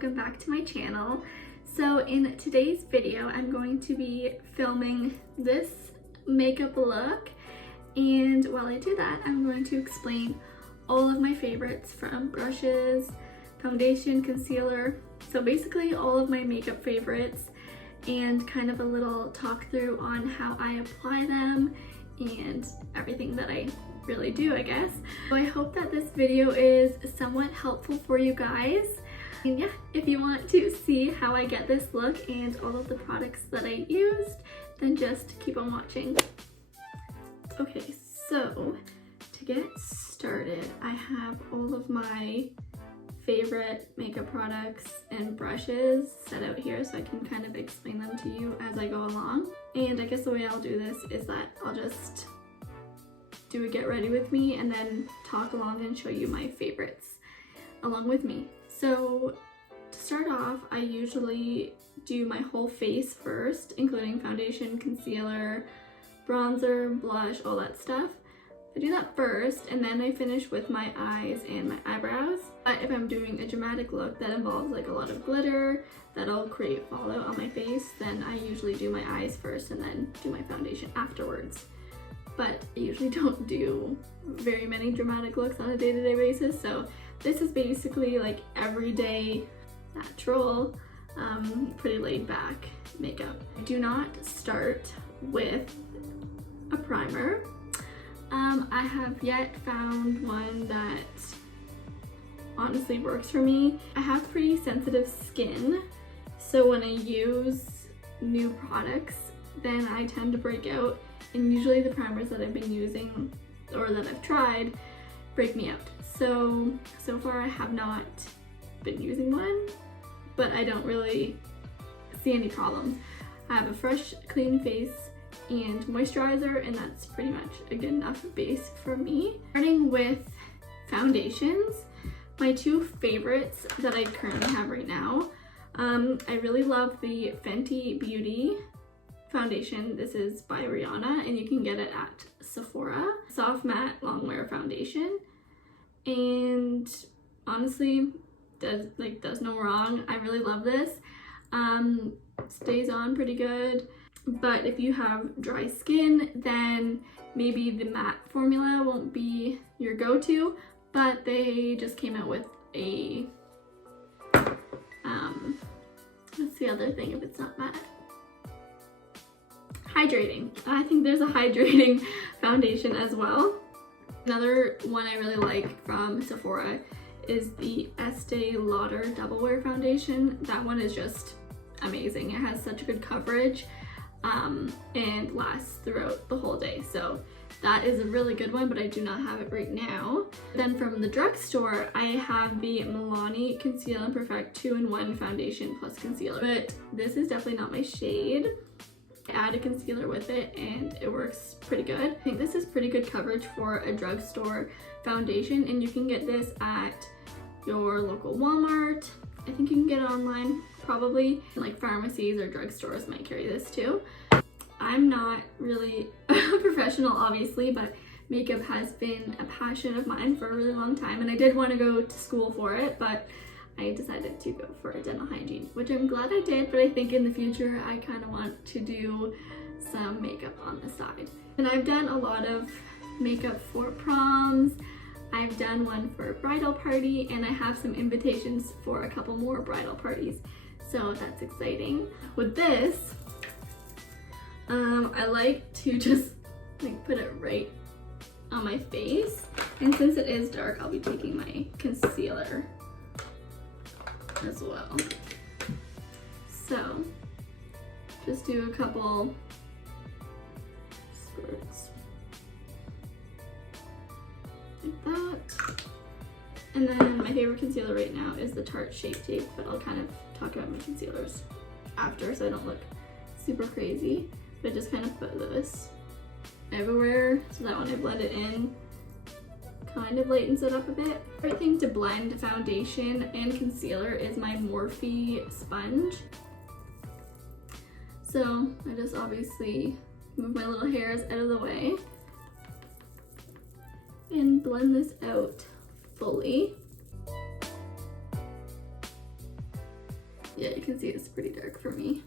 welcome back to my channel. So in today's video, I'm going to be filming this makeup look, and while I do that, I'm going to explain all of my favorites from brushes, foundation, concealer, so basically all of my makeup favorites, and kind of a little talk through on how I apply them and everything that I really do, I guess. So I hope that this video is somewhat helpful for you guys. And yeah, if you want to see how I get this look and all of the products that I used, then just keep on watching. Okay, so to get started, I have all of my favorite makeup products and brushes set out here so I can kind of explain them to you as I go along. And I guess the way I'll do this is that I'll just do a get ready with me and then talk along and show you my favorites along with me. So to start off, I usually do my whole face first, including foundation, concealer, bronzer, blush, all that stuff. I do that first, and then I finish with my eyes and my eyebrows. But if I'm doing a dramatic look that involves like a lot of glitter that'll create fallout on my face, then I usually do my eyes first and then do my foundation afterwards. But I usually don't do very many dramatic looks on a day-to-day basis, so this is basically like everyday, natural, pretty laid back makeup. I do not start with a primer. I have yet found one that honestly works for me. I have pretty sensitive skin, so when I use new products, then I tend to break out, and usually the primers that I've been using or that I've tried break me out. So far I have not been using one, but I don't really see any problems. I have a fresh, clean face and moisturizer, and that's pretty much a good enough base for me. Starting with foundations, my two favorites that I currently have right now, I really love the Fenty Beauty foundation. This is by Rihanna, and you can get it at Sephora. Soft matte long wear foundation, and honestly does no wrong. I really love this. Stays on pretty good, but if you have dry skin, then maybe the matte formula won't be your go-to, but they just came out with a what's the other thing if it's not matte? Hydrating. I think there's a hydrating foundation as well. Another one I really like from Sephora is the Estee Lauder Double Wear Foundation. That one is just amazing. It has such good coverage and lasts throughout the whole day. So that is a really good one, but I do not have it right now. Then from the drugstore, I have the Milani Conceal and Perfect 2-in-1 Foundation plus Concealer, but this is definitely not my shade. I add a concealer with it and it works pretty good. I think this is pretty good coverage for a drugstore foundation, and you can get this at your local Walmart. I think you can get it online probably, like pharmacies or drugstores might carry this too. I'm not really a professional obviously, but makeup has been a passion of mine for a really long time, and I did want to go to school for it, but I decided to go for dental hygiene, which I'm glad I did, but I think in the future I kind of want to do some makeup on the side. And I've done a lot of makeup for proms, I've done one for a bridal party, and I have some invitations for a couple more bridal parties, so that's exciting. With this, I like to just like put it right on my face, and since it is dark, I'll be taking my concealer as well. So just do a couple squirts like that. And then my favorite concealer right now is the Tarte Shape Tape, but I'll kind of talk about my concealers after so I don't look super crazy. But just kind of put this everywhere so that when I blend it in, kind of lightens it up a bit. Favorite thing to blend foundation and concealer is my Morphe sponge. So I just obviously move my little hairs out of the way and blend this out fully. Yeah, you can see it's pretty dark for me.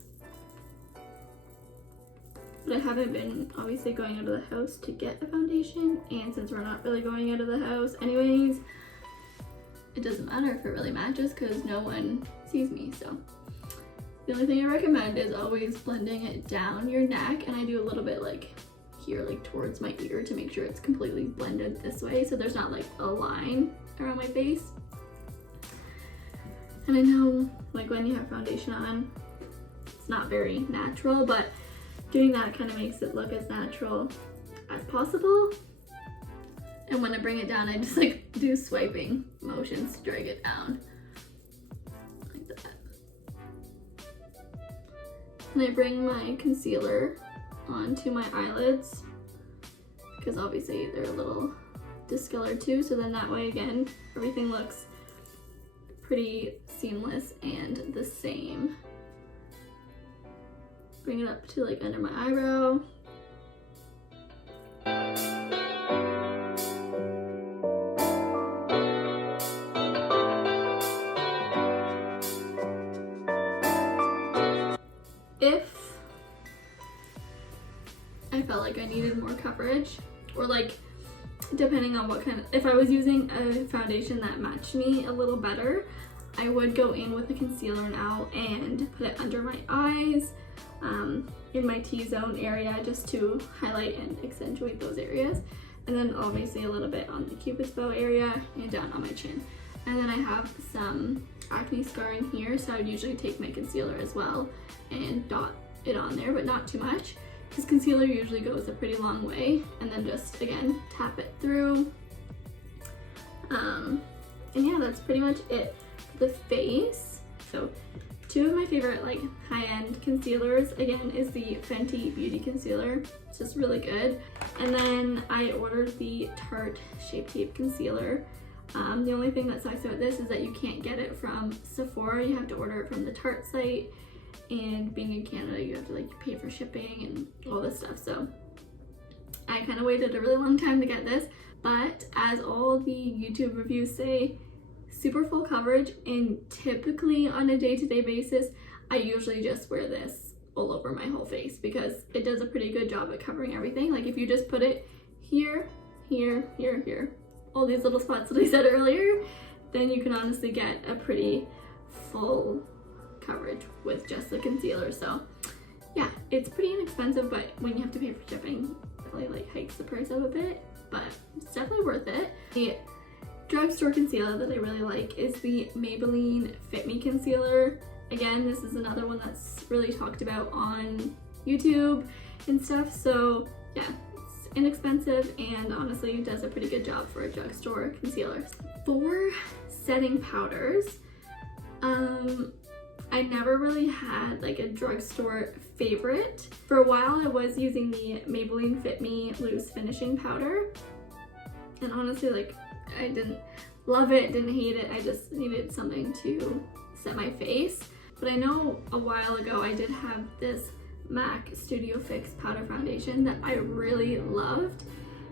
But I haven't been obviously going out of the house to get a foundation, and since we're not really going out of the house anyways, it doesn't matter if it really matches because no one sees me. So the only thing I recommend is always blending it down your neck, and I do a little bit like here, like towards my ear, to make sure it's completely blended this way so there's not like a line around my face. And I know like when you have foundation on, it's not very natural, but doing that kind of makes it look as natural as possible. And when I bring it down, I just like do swiping motions to drag it down like that. And I bring my concealer onto my eyelids because obviously they're a little discolored too, so then that way again everything looks pretty seamless and the same. Bring it up to like under my eyebrow. If I felt like I needed more coverage, or like depending on what kind of, if I was using a foundation that matched me a little better, I would go in with a concealer now and put it under my eyes, in my T-zone area, just to highlight and accentuate those areas. And then obviously a little bit on the Cupid's bow area and down on my chin. And then I have some acne scarring here, so I would usually take my concealer as well and dot it on there, but not too much, because concealer usually goes a pretty long way. And then just, again, tap it through. And yeah, that's pretty much it for the face. So two of my favorite like high-end concealers, again, is the Fenty Beauty Concealer. It's just really good. And then I ordered the Tarte Shape Tape Concealer. The only thing that sucks about this is that you can't get it from Sephora. You have to order it from the Tarte site. And being in Canada, you have to like pay for shipping and all this stuff. So I kind of waited a really long time to get this. But as all the YouTube reviews say, super full coverage, and typically on a day-to-day basis, I usually just wear this all over my whole face because it does a pretty good job at covering everything. Like if you just put it here, here, here, here, all these little spots that I said earlier, then you can honestly get a pretty full coverage with just the concealer. So yeah, it's pretty inexpensive, but when you have to pay for shipping, it definitely like hikes the price up a bit, but it's definitely worth it. The drugstore concealer that I really like is the Maybelline Fit Me Concealer. Again, this is another one that's really talked about on YouTube and stuff. So yeah, it's inexpensive and honestly does a pretty good job for a drugstore concealer. For setting powders, I never really had like a drugstore favorite. For a while I was using the Maybelline Fit Me Loose Finishing Powder, and honestly like I didn't love it, didn't hate it, I just needed something to set my face. But I know a while ago I did have this MAC Studio Fix powder foundation that I really loved,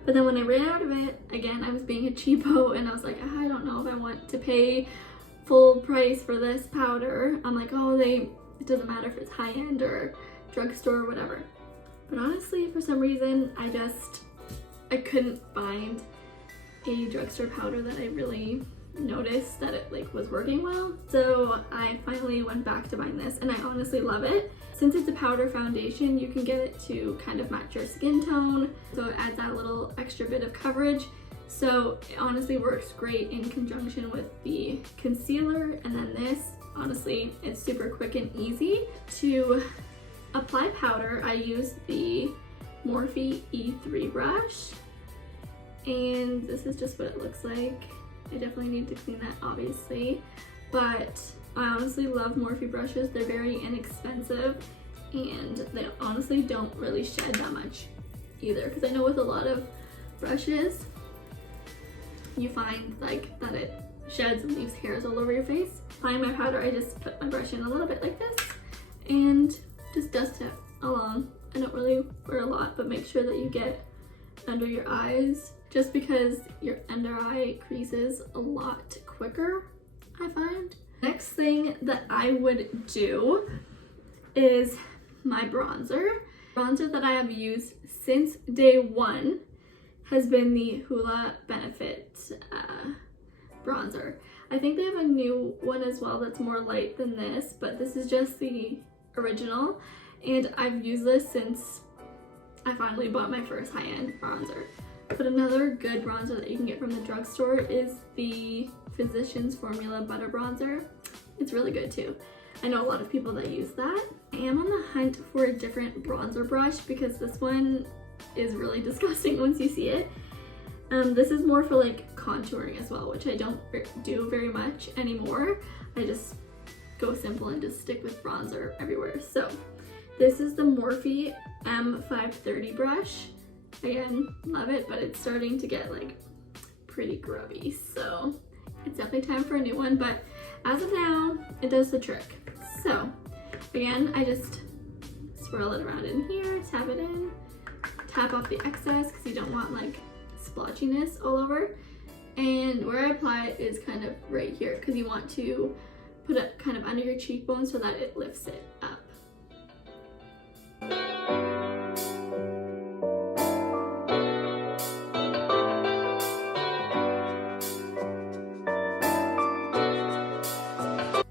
but then when I ran out of it, again, I was being a cheapo and I was like, I don't know if I want to pay full price for this powder. I'm like, oh, it doesn't matter if it's high-end or drugstore or whatever. But honestly, for some reason, I couldn't find a drugstore powder that I really noticed that it like was working well. So I finally went back to buying this, and I honestly love it. Since it's a powder foundation, you can get it to kind of match your skin tone, so it adds that little extra bit of coverage. So it honestly works great in conjunction with the concealer. And then this, honestly, it's super quick and easy. To apply powder, I use the Morphe E3 brush, and this is just what it looks like. I definitely need to clean that, obviously, but I honestly love Morphe brushes. They're very inexpensive and they honestly don't really shed that much either, because I know with a lot of brushes you find like that it sheds and leaves hairs all over your face. Applying my powder, I just put my brush in a little bit like this and just dust it along. I don't really wear a lot, but make sure that you get under your eyes, just because your under eye creases a lot quicker, I find. Next thing that I would do is my bronzer. Bronzer that I have used since day one has been the Hoola Benefit bronzer. I think they have a new one as well that's more light than this, but this is just the original, and I've used this since I finally bought my first high-end bronzer. But another good bronzer that you can get from the drugstore is the Physicians Formula Butter Bronzer. It's really good too. I know a lot of people that use that. I am on the hunt for a different bronzer brush because this one is really disgusting once you see it. This is more for like contouring as well, which I don't do very much anymore. I just go simple and just stick with bronzer everywhere. So this is the Morphe M530 brush. Again, love it, but it's starting to get like pretty grubby, so it's definitely time for a new one, but as of now, it does the trick. So again, I just swirl it around in here, tap it in, tap off the excess because you don't want like splotchiness all over. And where I apply it is kind of right here because you want to put it kind of under your cheekbone so that it lifts it up.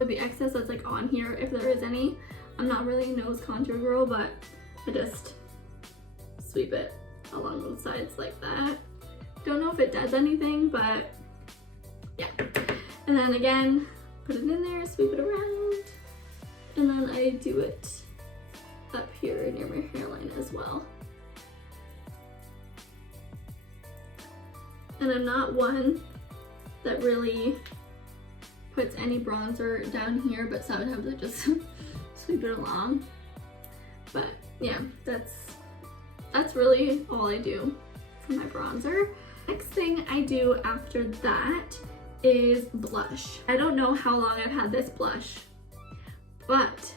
The excess that's like on here, if there is any, I'm not really a nose contour girl, but I just sweep it along both sides like that. Don't know if it does anything, but yeah. And then again, put it in there, sweep it around, and then I do it up here near my hairline as well. And I'm not one that really puts any bronzer down here, but sometimes I just sweep it along. But yeah, that's really all I do for my bronzer. Next thing I do after that is blush. I don't know how long I've had this blush, but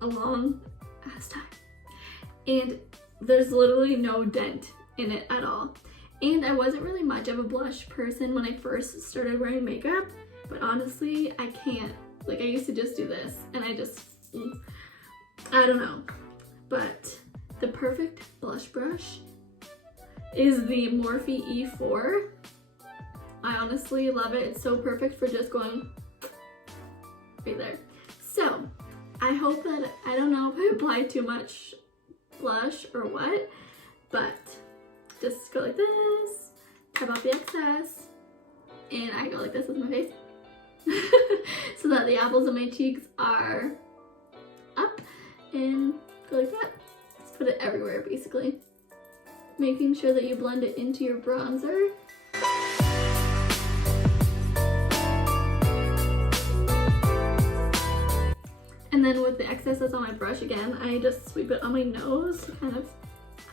a long ass time. And there's literally no dent in it at all. And I wasn't really much of a blush person when I first started wearing makeup, but honestly, I can't. Like, I used to just do this, and I don't know. But the perfect blush brush is the Morphe E4. I honestly love it. It's so perfect for just going right there. So, I hope that, I don't know if I applied too much blush or what, but just go like this, tap off the excess, and I go like this with my face. So that the apples of my cheeks are up, and go like that. Just put it everywhere basically. Making sure that you blend it into your bronzer. And then with the excess that's on my brush again, I just sweep it on my nose to kind of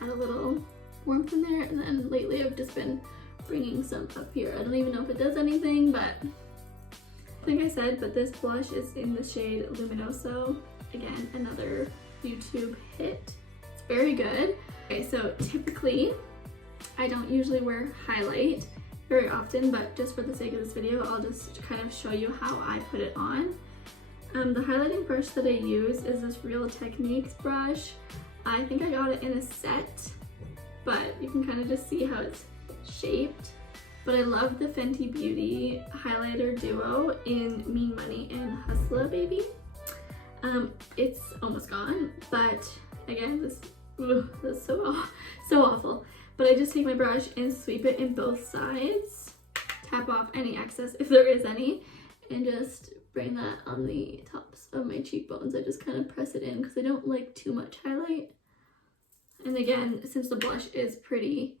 add a little warmth in there. And then lately I've just been bringing some up here. I don't even know if it does anything, but I think I said, but this blush is in the shade Luminoso. Again, another YouTube hit. It's very good. Okay, so typically I don't usually wear highlight very often, but just for the sake of this video, I'll just kind of show you how I put it on. The highlighting brush that I use is this Real Techniques brush. I think I got it in a set, but you can kind of just see how it's shaped. But I love the Fenty Beauty highlighter duo in Mean Money and Hustler Baby. It's almost gone, but again, this is so awful. But I just take my brush and sweep it in both sides, tap off any excess if there is any, and just bring that on the tops of my cheekbones. I just kind of press it in because I don't like too much highlight. And again, since the blush is pretty,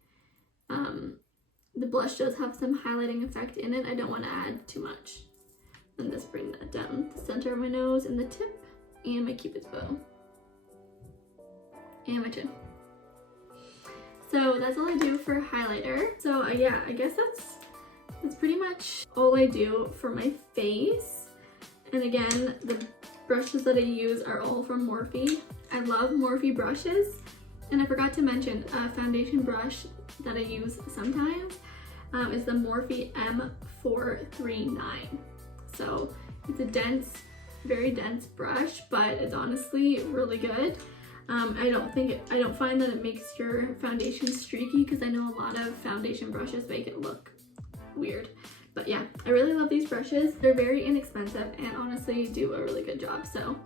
the blush does have some highlighting effect in it, I don't want to add too much. And just bring that down the center of my nose and the tip and my cupid's bow and my chin. So that's all I do for highlighter. So yeah, I guess that's pretty much all I do for my face. And again, the brushes that I use are all from Morphe. I love Morphe brushes. And I forgot to mention a foundation brush that I use sometimes is the Morphe M439. So It's a dense, very dense brush, but it's honestly really good. I don't find that it makes your foundation streaky, because I know a lot of foundation brushes make it look weird. But yeah, I really love these brushes. They're very inexpensive and honestly do a really good job. So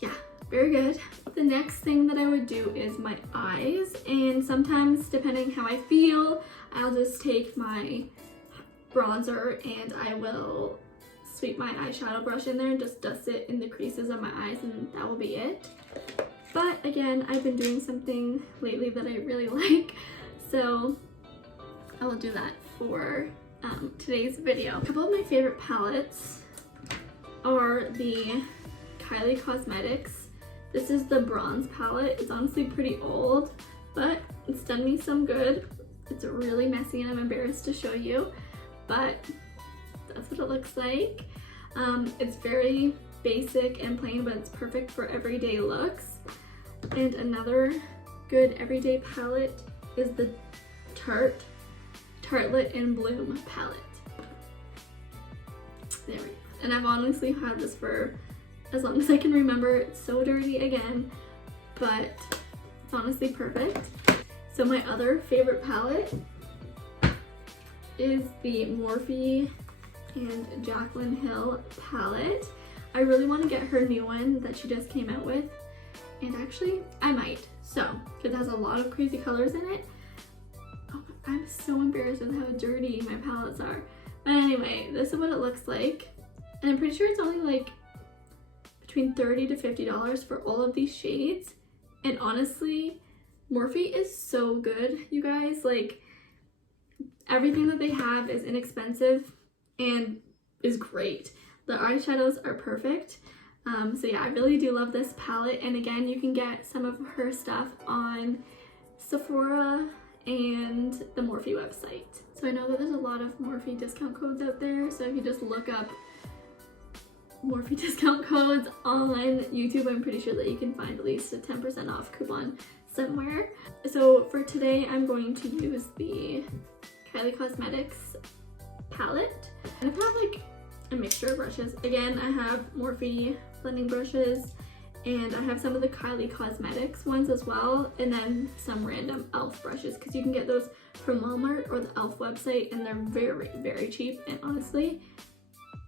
yeah, very good. The next thing that I would do is my eyes, and sometimes depending how I feel, I'll just take my bronzer and I will sweep my eyeshadow brush in there and just dust it in the creases of my eyes, and that will be it. But again, I've been doing something lately that I really like, so I will do that for today's video. A couple of my favorite palettes are the Kylie Cosmetics. This is the bronze palette. It's honestly pretty old, but it's done me some good. It's really messy and I'm embarrassed to show you, but that's what it looks like. It's very basic and plain, but it's perfect for everyday looks. And another good everyday palette is the Tartelette in Bloom palette. There we go. And I've honestly had this for as long as I can remember. It's so dirty again, but it's honestly perfect. So my other favorite palette is the Morphe and Jaclyn Hill palette. I really want to get her new one that she just came out with, and actually I might. So, because it has a lot of crazy colors in it. Oh, I'm so embarrassed with how dirty my palettes are. But anyway, this is what it looks like. And I'm pretty sure it's only like between $30 to $50 for all of these shades. And honestly, Morphe is so good, you guys. Like, everything that they have is inexpensive and is great. The eyeshadows are perfect. So yeah, I really do love this palette. And again, you can get some of her stuff on Sephora and the Morphe website. So I know that there's a lot of Morphe discount codes out there. So if you just look up Morphe discount codes on YouTube, I'm pretty sure that you can find at least a 10% off coupon somewhere. So for today, I'm going to use the Kylie Cosmetics palette. And I have like a mixture of brushes. Again, I have Morphe blending brushes, and I have some of the Kylie Cosmetics ones as well, and then some random e.l.f. brushes, because you can get those from Walmart or the e.l.f. website, and they're very, very cheap. And honestly,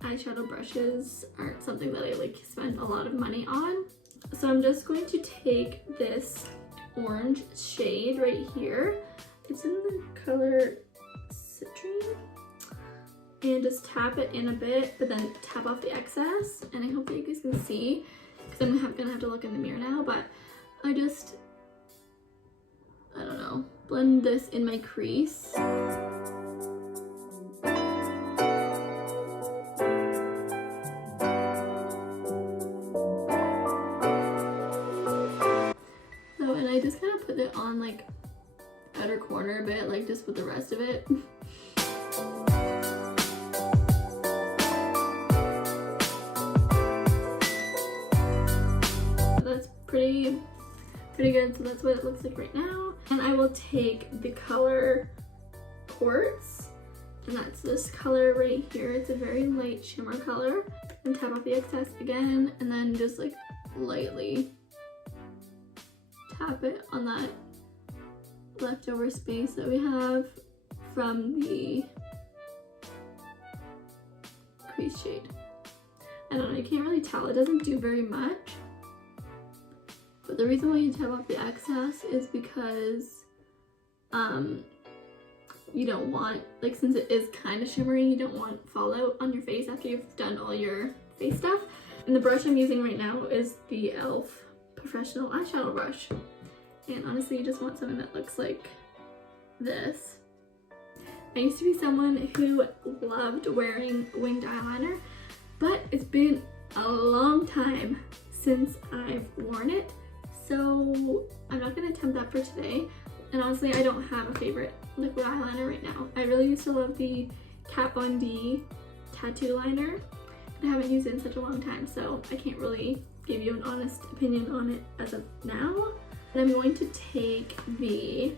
eyeshadow brushes aren't something that I like spend a lot of money on. So I'm just going to take this orange shade right here. It's in the color Citrine. And just tap it in a bit, but then tap off the excess. And I hope that you guys can see, because I'm gonna have to look in the mirror now, but I don't know, blend this in my crease. So, and I just kind of put it on like outer corner a bit, like just with the rest of it. Pretty good. So that's what it looks like right now. And I will take the color Quartz, and that's this color right here. It's a very light shimmer color, and tap off the excess again, and then just like lightly tap it on that leftover space that we have from the crease shade. I don't know, you can't really tell. It doesn't do very much. But the reason why you tap off the excess is because you don't want, like, since it is kind of shimmery, you don't want fallout on your face after you've done all your face stuff. And the brush I'm using right now is the e.l.f. Professional Eyeshadow Brush. And honestly, you just want something that looks like this. I used to be someone who loved wearing winged eyeliner, but it's been a long time since I've worn it. So I'm not going to attempt that for today. And honestly, I don't have a favorite liquid eyeliner right now. I really used to love the Kat Von D tattoo liner, but I haven't used it in such a long time, so I can't really give you an honest opinion on it as of now. And I'm going to take the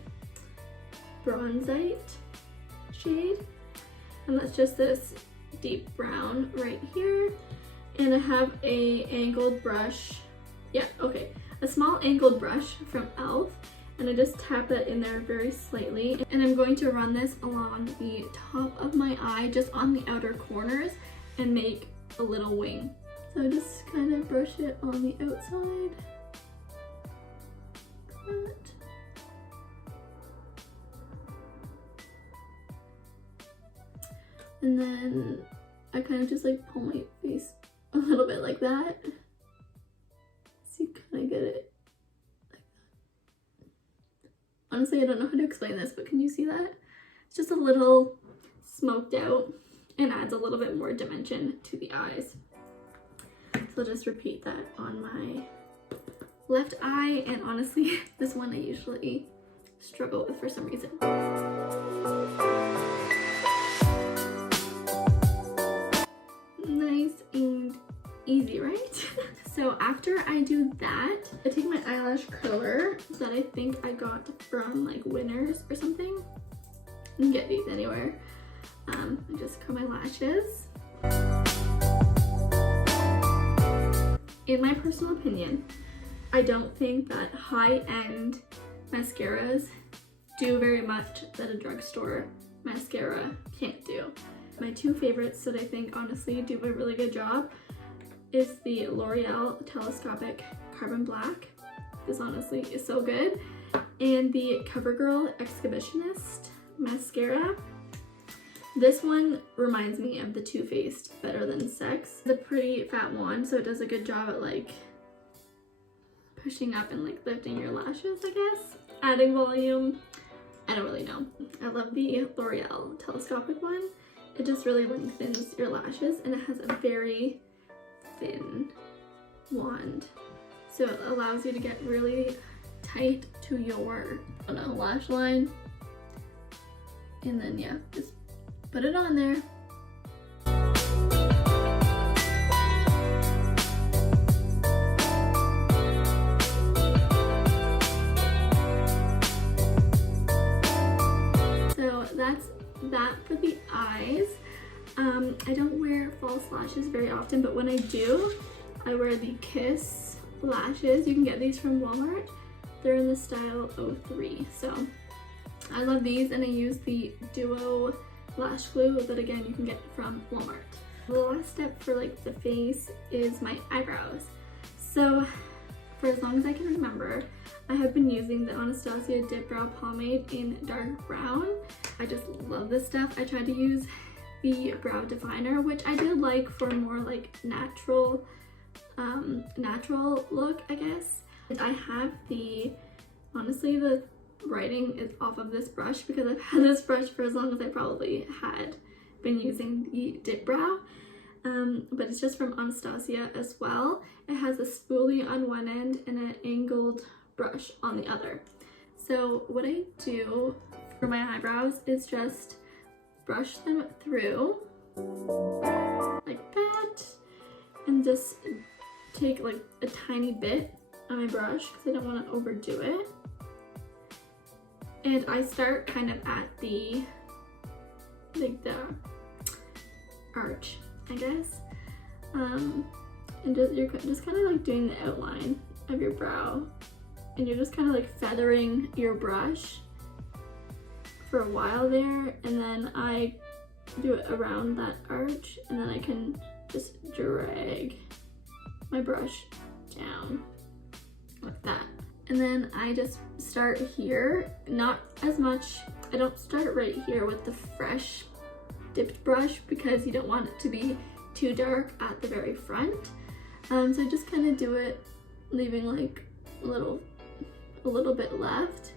Bronzite shade, and that's just this deep brown right here. And I have a angled brush. Yeah, okay. A small angled brush from e.l.f. And I just tap that in there very slightly. And I'm going to run this along the top of my eye, just on the outer corners, and make a little wing. So I just kind of brush it on the outside. That. And then I kind of just like pull my face a little bit like that. So you kind of get it like that. Honestly, I don't know how to explain this, but can you see that? It's just a little smoked out and adds a little bit more dimension to the eyes. So I'll just repeat that on my left eye, and honestly, this one I usually struggle with for some reason. Nice and easy, right? So after I do that, I take my eyelash curler that I think I got from like Winners or something. You can get these anywhere. I just curl my lashes. In my personal opinion, I don't think that high-end mascaras do very much that a drugstore mascara can't do. My two favorites that I think honestly do a really good job is the L'Oreal Telescopic Carbon Black. This honestly is so good. And the CoverGirl Exhibitionist Mascara. This one reminds me of the Too Faced Better Than Sex. The pretty fat wand, so it does a good job at like pushing up and like lifting your lashes, I guess. Adding volume, I don't really know. I love the L'Oreal Telescopic one. It just really lengthens your lashes, and it has a very thin wand. So it allows you to get really tight to your lash line. And then yeah, just put it on there. So that's that for the eyes. I don't wear false lashes very often, but when I do, I wear the Kiss lashes. You can get these from Walmart. They're in the style 03. So I love these, and I use the Duo lash glue that again you can get from Walmart. The last step for like the face is my eyebrows. So for as long as I can remember, I have been using the Anastasia Dip Brow Pomade in dark brown. I just love this stuff. I tried to use the brow definer, which I did like for more like natural look, I guess. And I have honestly the writing is off of this brush because I've had this brush for as long as I probably had been using the dip brow. But it's just from Anastasia as well. It has a spoolie on one end and an angled brush on the other. So what I do for my eyebrows is just brush them through like that, and just take like a tiny bit on my brush because I don't want to overdo it. And I start kind of at the arch, I guess. And you're just kind of like doing the outline of your brow, and you're just kind of like feathering your brush for a while there, and then I do it around that arch, and then I can just drag my brush down like that. And then I just start here, not as much, I don't start right here with the fresh dipped brush because you don't want it to be too dark at the very front. So I just kind of do it, leaving like a little bit left.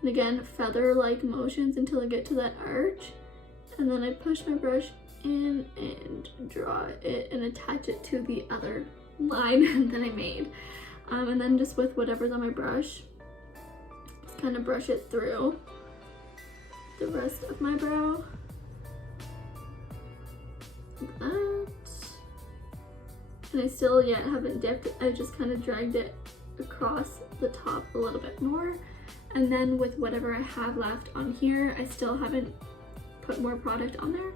And again, feather-like motions until I get to that arch. And then I push my brush in and draw it and attach it to the other line that I made. And then just with whatever's on my brush, just kind of brush it through the rest of my brow. Like that. And I still yet haven't dipped it. I just kind of dragged it across the top a little bit more. And then with whatever I have left on here, I still haven't put more product on there.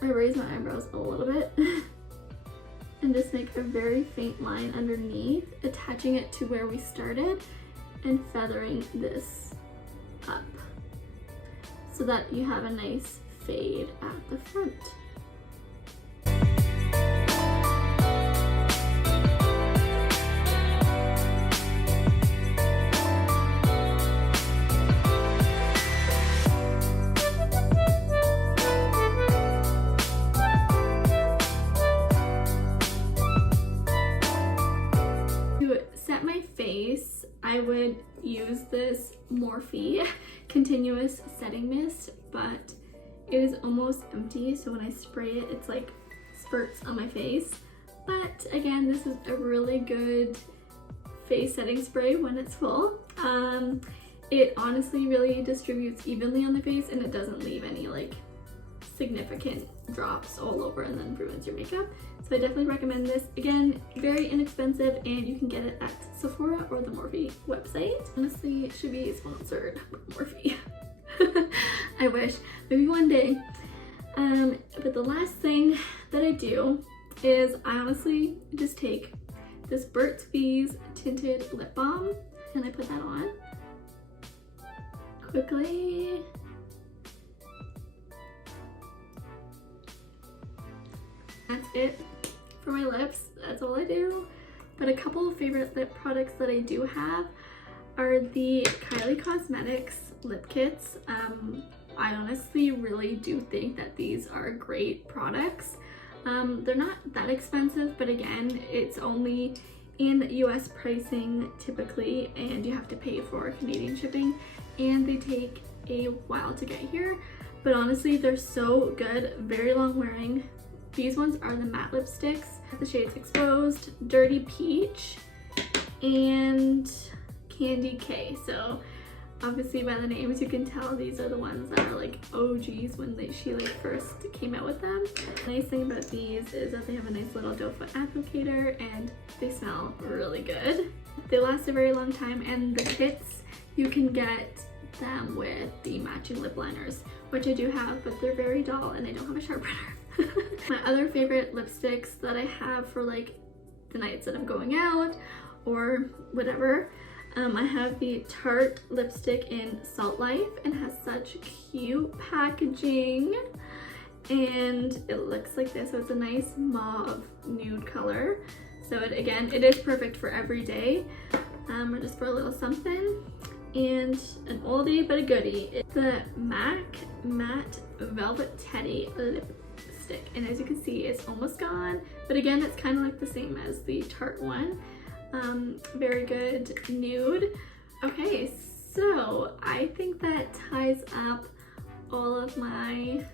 I raise my eyebrows a little bit and just make a very faint line underneath, attaching it to where we started and feathering this up so that you have a nice fade at the front. I would use this Morphe continuous setting mist, but it is almost empty, so when I spray it, it's like spurts on my face. But again, this is a really good face setting spray when it's full. It honestly really distributes evenly on the face, and it doesn't leave any like significant drops all over and then ruins your makeup. So I definitely recommend this. Again, very inexpensive, and you can get it at Sephora or the Morphe website. Honestly, it should be sponsored by Morphe. I wish, maybe one day. But the last thing that I do is I honestly just take this Burt's Bees tinted lip balm and I put that on quickly. That's it for my lips. That's all I do. But a couple of favorite lip products that I do have are the Kylie Cosmetics lip kits. I honestly really do think that these are great products. They're not that expensive, but again, it's only in US pricing typically, and you have to pay for Canadian shipping, and they take a while to get here. But honestly, they're so good, very long wearing. These ones are the matte lipsticks. The shades Exposed, Dirty Peach, and Candy K. So obviously by the names you can tell these are the ones that are like OGs when she like first came out with them. The nice thing about these is that they have a nice little doe foot applicator and they smell really good. They last a very long time, and the kits you can get them with the matching lip liners, which I do have, but they're very dull and I don't have a sharpener. My other favorite lipsticks that I have for like the nights that I'm going out or whatever, I have the Tarte lipstick in Salt Life, and has such cute packaging, and it looks like this. So it's a nice mauve nude color. So it is perfect for every day, or just for a little something. And an oldie but a goodie, it's the MAC Matte Velvet Teddy lipstick, and as you can see, it's almost gone, but again, it's kind of like the same as the Tarte one. Very good nude. Okay, so I think that ties up all of my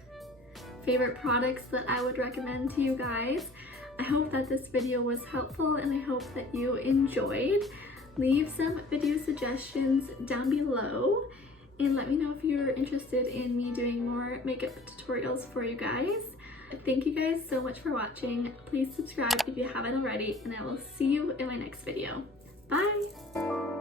favorite products that I would recommend to you guys. I hope that this video was helpful, and I hope that you enjoyed. Leave some video suggestions down below, and let me know if you're interested in me doing more makeup tutorials for you guys. Thank you guys so much for watching. Please subscribe if you haven't already, and I will see you in my next video. Bye!